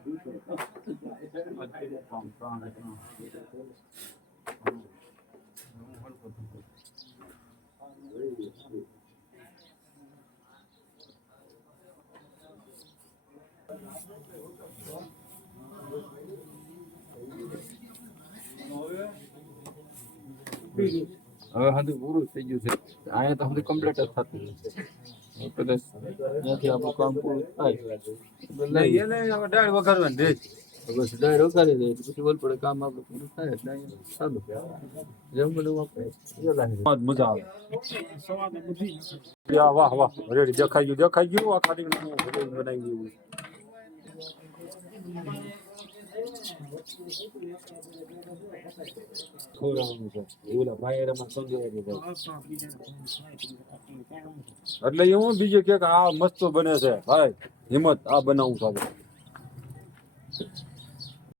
તો આ છે બટન પર ફોન પાસ રાખવાનું એ તો ઓન ઓન ઓન ઓરખો તો ઓય હવે આંદી પૂરો થઈ ગયો છે આયા તો આપણે કમ્પ્લીટ જ થતું છે કદાચ નથી આપણું કામ પૂરું થાય ડાળ વઘારવાની રહે બસ ડાળ વઘારી દે પછી બોલ પડે કામ આપણું પૂરું થાય સાદું જમવાનું આપણે મજા આવે વાહ વાહ રેડી દેખાઈ ગયું દેખાઈ ગયું આ ખાલી બનાવી ગયું ખોરાવાનું છે એવું ભાઈ એમાં સંજોય એટલે એવું બીજું કે આ મસ્ત બને છે ભાઈ હિંમત આ બનાવું સાબુ